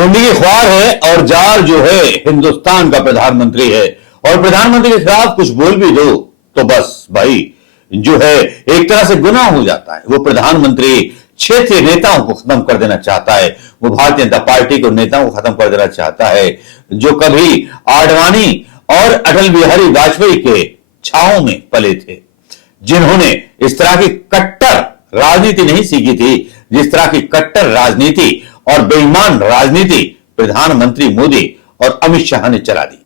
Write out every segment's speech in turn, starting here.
जिंदगी ख्वार है और जार जो है हिंदुस्तान का प्रधानमंत्री है, और प्रधानमंत्री के खिलाफ कुछ बोल भी दो तो बस भाई जो है एक तरह से गुनाह हो जाता है। वो प्रधानमंत्री क्षेत्रीय नेताओं को खत्म कर देना चाहता है, वो भारतीय जनता पार्टी को नेताओं को खत्म कर देना चाहता है जो कभी आडवाणी और अटल बिहारी वाजपेयी के छांव में पले थे, जिन्होंने इस तरह की कट्टर राजनीति नहीं सीखी थी जिस तरह की कट्टर राजनीति और बेईमान राजनीति प्रधानमंत्री मोदी और अमित शाह ने चला दी।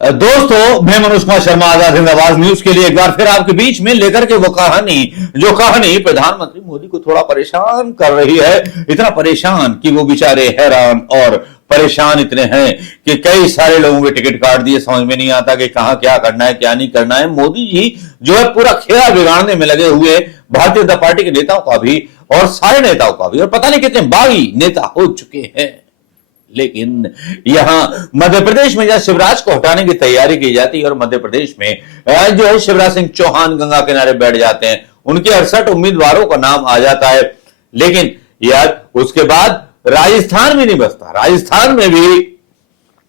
दोस्तों, मैं मनोज कुमार शर्मा आजाद हिंद आवाज न्यूज के लिए एक बार फिर आपके बीच में लेकर के वो कहानी प्रधानमंत्री मोदी को थोड़ा परेशान कर रही है। इतना परेशान कि वो बेचारे हैरान और परेशान इतने हैं कि कई सारे लोगों के टिकट काट दिए, समझ में नहीं आता कि कहां क्या करना है क्या नहीं करना है। मोदी जी जो है पूरा खेला बिगाड़ने में लगे हुए, भारतीय जनता पार्टी के नेताओं का भी और सारे नेताओं का भी, और पता नहीं कितने बागी नेता हो चुके हैं। लेकिन यहां मध्य प्रदेश में जब शिवराज को हटाने की तैयारी की जाती है और मध्य प्रदेश में जो है शिवराज सिंह चौहान गंगा किनारे बैठ जाते हैं, उनके 68 उम्मीदवारों का नाम आ जाता है। लेकिन यार उसके बाद राजस्थान भी नहीं बचता, राजस्थान में भी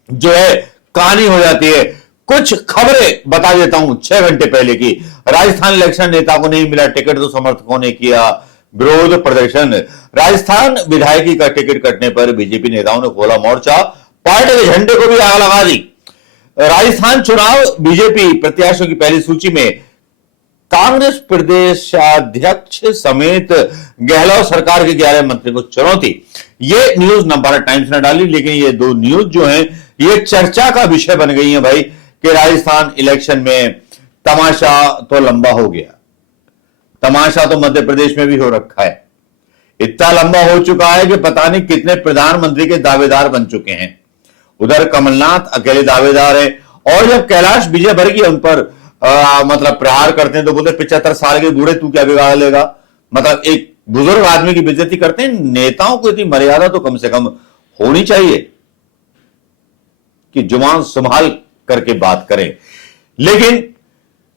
जो है कहानी हो जाती है। कुछ खबरें बता देता हूं 6 घंटे पहले की। राजस्थान इलेक्शन नेता को नहीं मिला टिकट तो समर्थकों ने किया विरोध प्रदर्शन। राजस्थान विधायकी का टिकट कटने पर बीजेपी नेताओं ने खोला मोर्चा, पार्टी के झंडे को भी आग लगा दी। राजस्थान चुनाव बीजेपी प्रत्याशियों की पहली सूची में कांग्रेस प्रदेशाध्यक्ष समेत गहलोत सरकार के 11 मंत्री को चुनौती। ये न्यूज नंबर टाइम्स ने डाली, लेकिन ये दो न्यूज जो हैं ये चर्चा का विषय बन गई है भाई कि राजस्थान इलेक्शन में तमाशा तो लंबा हो गया। तमाशा तो मध्य प्रदेश में भी हो रखा है, इतना लंबा हो चुका है कि पता नहीं कितने प्रधानमंत्री के दावेदार बन चुके हैं। उधर कमलनाथ अकेले दावेदार है, और जब कैलाश विजयवर्गीय उन पर मतलब प्रहार करते हैं तो बोलते 75 साल के बूढ़े तू क्या बिगाड़ लेगा। मतलब एक बुजुर्ग आदमी की बेइज्जती करते हैं। नेताओं को इतनी मर्यादा तो कम से कम होनी चाहिए कि जुबान संभाल करके बात करें। लेकिन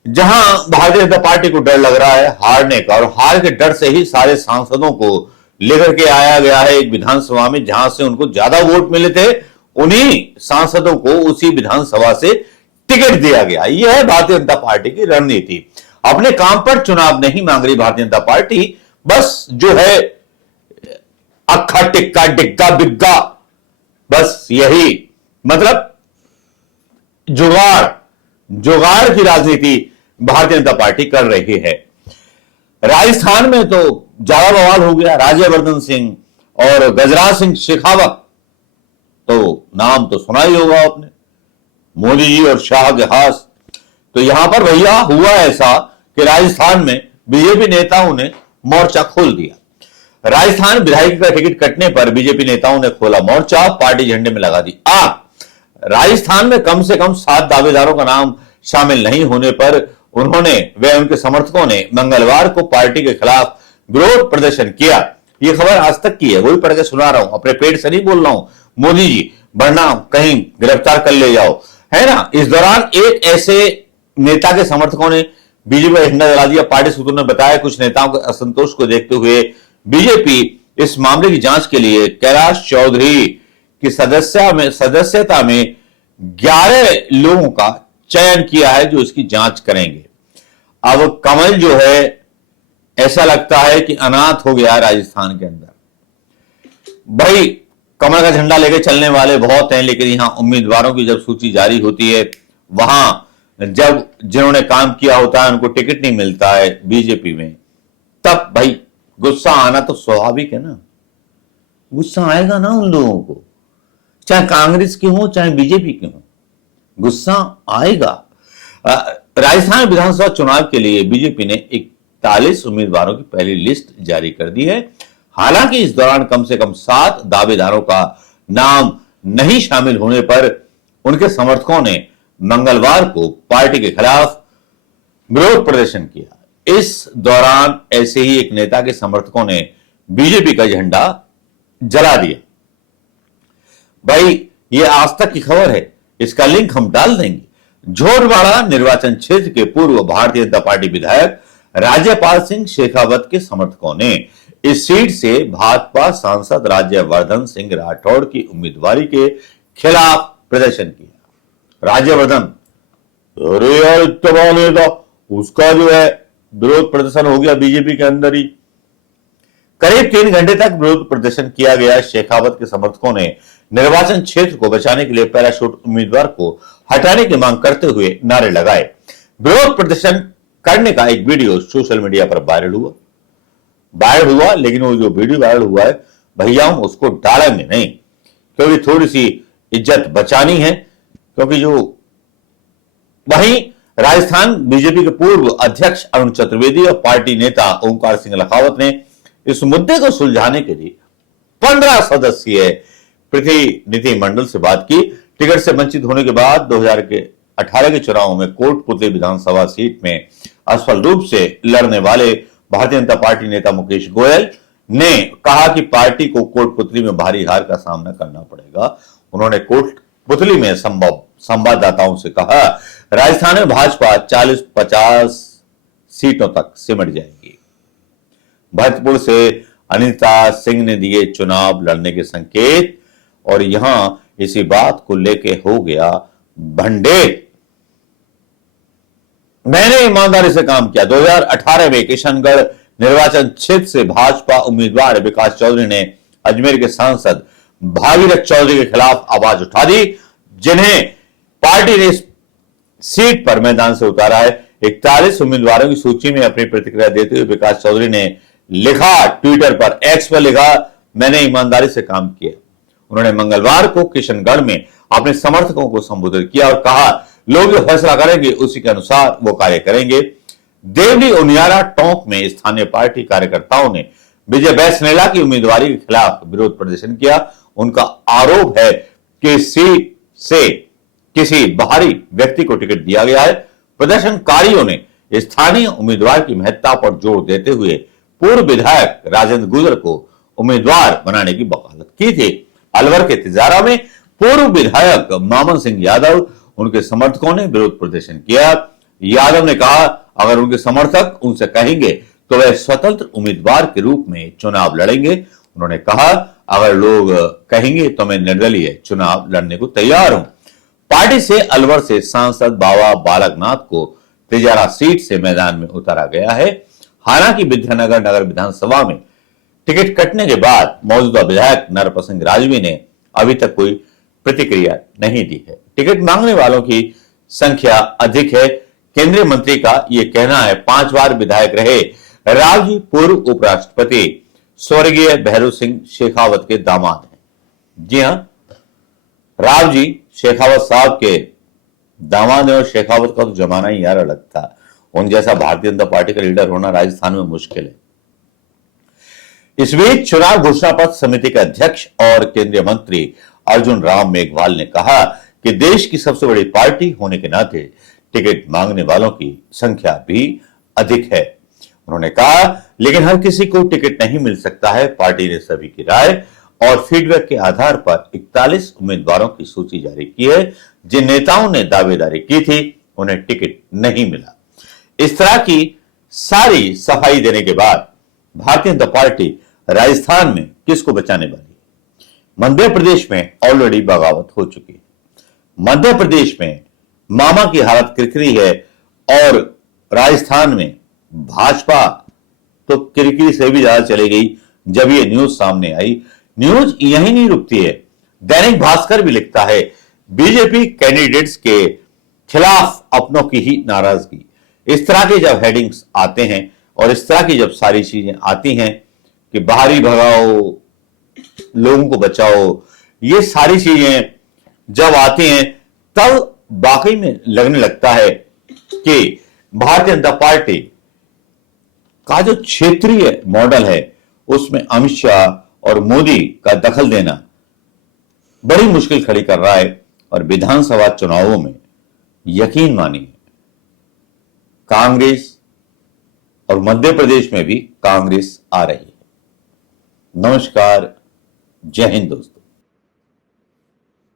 जहां भारतीय जनता पार्टी को डर लग रहा है हारने का, और हार के डर से ही सारे सांसदों को लेकर के आया गया है एक विधानसभा में जहां से उनको ज्यादा वोट मिले थे, उन्हीं सांसदों को उसी विधानसभा से टिकट दिया गया। यह है भारतीय जनता पार्टी की रणनीति। अपने काम पर चुनाव नहीं मांग रही भारतीय जनता पार्टी, बस जो है अक्खा टिक्का डिग्गा बिग्गा, बस यही मतलब जुगाड़ की राजनीति भारतीय जनता पार्टी कर रही है। राजस्थान में तो ज्यादा बवाल हो गया। राज्यवर्धन सिंह और गजराज सिंह शेखावत, तो नाम तो सुना ही होगा आपने, मोदी जी और शाह के हाथ। तो यहां पर भैया हुआ ऐसा कि राजस्थान में बीजेपी नेताओं ने मोर्चा खोल दिया। राजस्थान विधायक का टिकट कटने पर बीजेपी नेताओं ने खोला मोर्चा, पार्टी झंडे में लगा दी आग। राजस्थान में कम से कम 7 दावेदारों का नाम शामिल नहीं होने पर उनके समर्थकों ने मंगलवार को पार्टी के खिलाफ विरोध प्रदर्शन किया। यह खबर आज तक की है, वही पढ़ के सुना रहा हूं, अपने पेट से नहीं बोल रहा हूं। मोदी जी वरना कहीं गिरफ्तार कर ले जाओ, है ना। इस दौरान एक ऐसे नेता के समर्थकों ने बीजेपी का झंडा जला दिया। पार्टी सूत्रों ने बताया कुछ नेताओं के असंतोष को देखते हुए बीजेपी इस मामले की जांच के लिए कैलाश चौधरी की सदस्यता में 11 लोगों का चयन किया है जो इसकी जांच करेंगे। अब कमल जो है ऐसा लगता है कि अनाथ हो गया राजस्थान के अंदर। भाई कमल का झंडा लेके चलने वाले बहुत हैं, लेकिन यहां उम्मीदवारों की जब सूची जारी होती है, वहां जब जिन्होंने काम किया होता है उनको टिकट नहीं मिलता है बीजेपी में, तब भाई गुस्सा आना तो स्वाभाविक है ना। गुस्सा आएगा ना उन लोगों को, चाहे कांग्रेस के हो चाहे बीजेपी के हो, गुस्सा आएगा। राजस्थान विधानसभा चुनाव के लिए बीजेपी ने 41 उम्मीदवारों की पहली लिस्ट जारी कर दी है। हालांकि इस दौरान कम से कम 7 दावेदारों का नाम नहीं शामिल होने पर उनके समर्थकों ने मंगलवार को पार्टी के खिलाफ विरोध प्रदर्शन किया। इस दौरान ऐसे ही एक नेता के समर्थकों ने बीजेपी का झंडा जला दिया। भाई ये आज तक की खबर है, इसका लिंक हम डाल देंगे। झोटवाड़ा निर्वाचन क्षेत्र के पूर्व भारतीय जनता पार्टी विधायक राज्यपाल सिंह शेखावत के समर्थकों ने इस सीट से भाजपा सांसद राज्यवर्धन सिंह राठौड़ की उम्मीदवारी के खिलाफ प्रदर्शन किया। राज्यवर्धन, अरे यार इतना बड़ा नेता, उसका जो है विरोध प्रदर्शन हो गया बीजेपी के अंदर ही। करीब 3 घंटे तक विरोध प्रदर्शन किया गया। शेखावत के समर्थकों ने निर्वाचन क्षेत्र को बचाने के लिए पैराशूट उम्मीदवार को हटाने की मांग करते हुए नारे लगाए। विरोध प्रदर्शन करने का एक वीडियो सोशल मीडिया पर वायरल हुआ, लेकिन वो जो वीडियो वायरल हुआ है भैया हम उसको डालेंगे नहीं, क्योंकि थोड़ी सी इज्जत बचानी है। क्योंकि जो वहीं राजस्थान बीजेपी के पूर्व अध्यक्ष अरुण चतुर्वेदी और पार्टी नेता ओंकार सिंह लखावत ने इस मुद्दे को सुलझाने के लिए 15 सदस्यीय प्रतिनिधि मंडल से बात की। टिकट से वंचित होने के बाद 2018 के चुनाव में कोटपुतली विधानसभा सीट में असफल रूप से लड़ने वाले भारतीय जनता पार्टी नेता मुकेश गोयल ने कहा कि पार्टी को कोटपुतली में भारी हार का सामना करना पड़ेगा। उन्होंने कोटपुतली में संवाददाताओं से कहा, राजस्थान में भाजपा 40-50 सीटों तक सिमट जाएगी। भरतपुर से अनिता सिंह ने दिए चुनाव लड़ने के संकेत और यहां इसी बात को लेके हो गया भंडेर। मैंने ईमानदारी से काम किया। 2018 में किशनगढ़ निर्वाचन क्षेत्र से भाजपा उम्मीदवार विकास चौधरी ने अजमेर के सांसद भागीरथ चौधरी के खिलाफ आवाज उठा दी, जिन्हें पार्टी ने इस सीट पर मैदान से उतारा है। 41 उम्मीदवारों की सूची में अपनी प्रतिक्रिया देते हुए विकास चौधरी ने लिखा, ट्विटर पर, एक्स पर लिखा, मैंने ईमानदारी से काम किया। उन्होंने मंगलवार को किशनगढ़ में अपने समर्थकों को संबोधित किया और कहा, लोग जो फैसला करेंगे उसी के अनुसार वो कार्य करेंगे। देवली उनियारा टोंक में स्थानीय पार्टी कार्यकर्ताओं ने विजय बैसनेला की उम्मीदवारी के खिलाफ विरोध प्रदर्शन किया। उनका आरोप है कि सीट से किसी बाहरी व्यक्ति को टिकट दिया गया है। प्रदर्शनकारियों ने स्थानीय उम्मीदवार की महत्ता पर जोर देते हुए पूर्व विधायक राजेंद्र गुजर को उम्मीदवार बनाने की वकालत की थी। अलवर के तिजारा में पूर्व विधायक मामन सिंह यादव, उनके समर्थकों ने विरोध प्रदर्शन किया। यादव ने कहा, अगर उनके समर्थक उनसे कहेंगे तो वह स्वतंत्र उम्मीदवार के रूप में चुनाव लड़ेंगे। उन्होंने कहा, अगर लोग कहेंगे तो मैं निर्दलीय चुनाव लड़ने को तैयार हूं। पार्टी से अलवर से सांसद बाबा बालकनाथ को तिजारा सीट से मैदान में उतारा गया है। हालांकि विद्यानगर नगर विधानसभा में टिकट कटने के बाद मौजूदा विधायक नरपत सिंह राजवी ने अभी तक कोई प्रतिक्रिया नहीं दी है। टिकट मांगने वालों की संख्या अधिक है। केंद्रीय मंत्री का यह कहना है, 5 बार विधायक रहे रावजी पूर्व उपराष्ट्रपति स्वर्गीय भैरव सिंह शेखावत के दामाद हैं। जी हां, रावजी शेखावत साहब के दामाद और शेखावत का तो जमाना ही यार अलग था। उन जैसा भारतीय जनता पार्टी का लीडर होना राजस्थान में मुश्किल है। इस बीच चुनाव घोषणा पत्र समिति के अध्यक्ष और केंद्रीय मंत्री अर्जुन राम मेघवाल ने कहा कि देश की सबसे बड़ी पार्टी होने के नाते टिकट मांगने वालों की संख्या भी अधिक है। उन्होंने कहा, लेकिन हर किसी को टिकट नहीं मिल सकता है। पार्टी ने सभी की राय और फीडबैक के आधार पर 41 उम्मीदवारों की सूची जारी की है। जिन नेताओं ने दावेदारी की थी उन्हें टिकट नहीं मिला। इस तरह की सारी सफाई देने के बाद भारतीय जनता पार्टी राजस्थान में किसको बचाने वाली है? मध्य प्रदेश में ऑलरेडी बगावत हो चुकी है। मध्य प्रदेश में मामा की हालत किरकिरी है और राजस्थान में भाजपा तो किरकिरी से भी ज्यादा चली गई। जब ये न्यूज सामने आई, न्यूज यही नहीं रुकती है। दैनिक भास्कर भी लिखता है, बीजेपी कैंडिडेट्स के खिलाफ अपनों की ही नाराजगी। इस तरह के जब हेडिंग्स आते हैं और इस तरह की जब सारी चीजें आती हैं कि बाहरी भगाओ, लोगों को बचाओ, ये सारी चीजें जब आती हैं तब वाकई में लगने लगता है कि भारतीय जनता पार्टी का जो क्षेत्रीय मॉडल है उसमें अमित शाह और मोदी का दखल देना बड़ी मुश्किल खड़ी कर रहा है। और विधानसभा चुनावों में यकीन मानिए कांग्रेस और मध्य प्रदेश में भी कांग्रेस आ रही है। नमस्कार, जय हिंद दोस्तों।